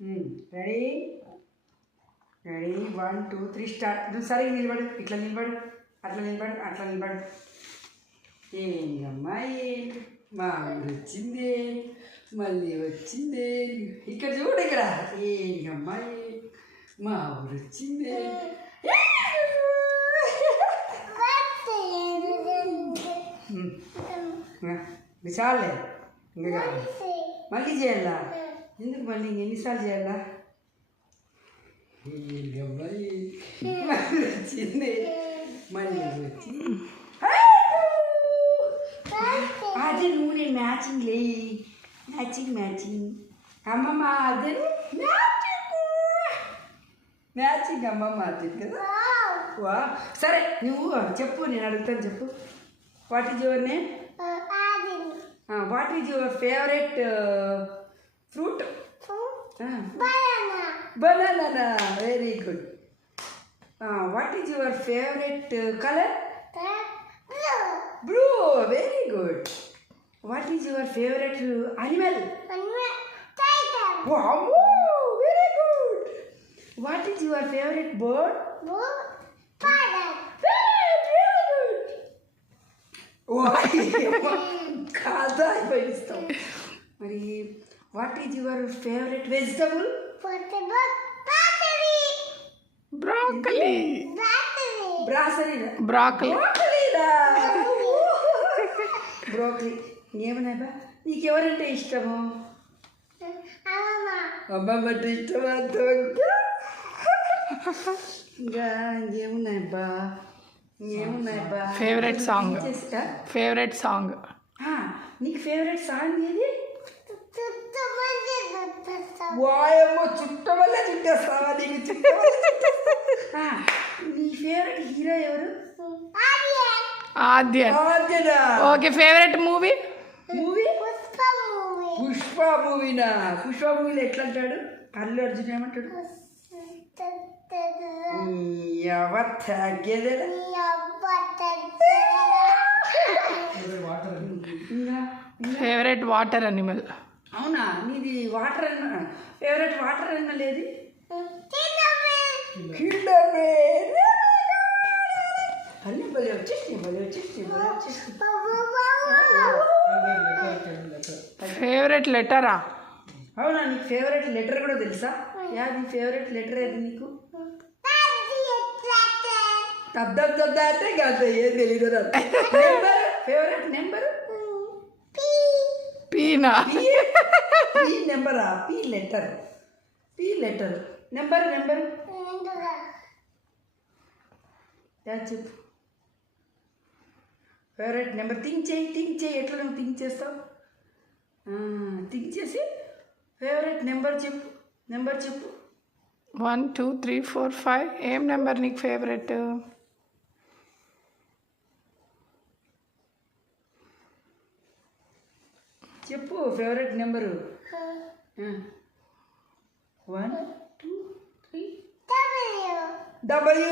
Ready ready 1 2 3 start. నువ్వు సరిగ్గా నిలబడు, ఇట్లా నిలబడు, అట్లా నిలబడు, అట్లా నిలబడు. ఏంటమ్మాయి మా ఊరు వచ్చింది, మళ్ళీ వచ్చింది. ఇక్కడ చూడు, ఇక్కడ ఏంటమ్మాయి మా ఊరు వచ్చింది. చాలే ఇంకా మళ్ళీ చేయాలా? ఎందుకు మళ్ళీ ఎన్నిసార్లు చేయాలా? అమ్మాయి మళ్ళీ వచ్చింది, మళ్ళీ వచ్చింది. అదే నువ్వు నేను మ్యాచింగ్ లే, మ్యాచింగ్ మ్యాచింగ్ అమ్మమ్మ, అదే మ్యాచింగ్ అమ్మమ్మ అదే కదా. వా సరే నువ్వు చెప్పు, నేను అడుగుతాను చెప్పు. What is your name? What is your favourite fruit? Banana. Very good. What is your favourite colour? Blue. Very good. What is your favourite animal? Very good. What is your favourite bird? కాదా ఇస్తాం మరి. What is your favourite vegetable? Broccoli. Broccoli. ఏమన్నా నీకెవరంటే ఇష్టము? అమ్మమ్మ అంటే ఇష్టమా? ఇంకా ఇంకేమున్నాయబ్బా, ఇంకేమున్నాయబ్బా? Favourite song. Favourite song. నీకు ఫేవరెట్ సాంగ్ ఏది? వాయమ్మో, చుట్టవల్ల చుట్టేస్తావా? నీకు చుట్టవల్ల. నీ ఫేవరెట్ హీరో ఎవరు? Aadyan. Okay. Favourite movie? Pushpa మూవీనా? పుష్ప మూవీలో ఎట్లా అంటాడు అల్లు అర్జున్? ఏమంటాడు? Favourite water animal. అవునా? నీది water animal. Favourite water animal ఏది? ఫేవరెట్ లెటరా? అవునా? నీకు ఫేవరెట్ లెటర్ కూడా తెలుసా? నీ ఫేవరెట్ లెటర్ ఏది నీకు? తద్దా అంటే కాదు, ఏం తెలియదు. Favourite number? పీనా? పీ నెంబరా? పీ లెటర్ నెంబర్ చెప్పు. ఫేవరెట్ నెంబర్ థింక్ చేయి. ఎట్లా నువ్వు థింక్ చేస్తావు? థింక్ చేసి ఫేవరెట్ నెంబర్ చెప్పు. 1 2 3 4 5. ఏం నెంబర్ నీకు ఫేవరెట్? చెప్పు ఫేవరెట్ నెంబరు. 1 2 3 W.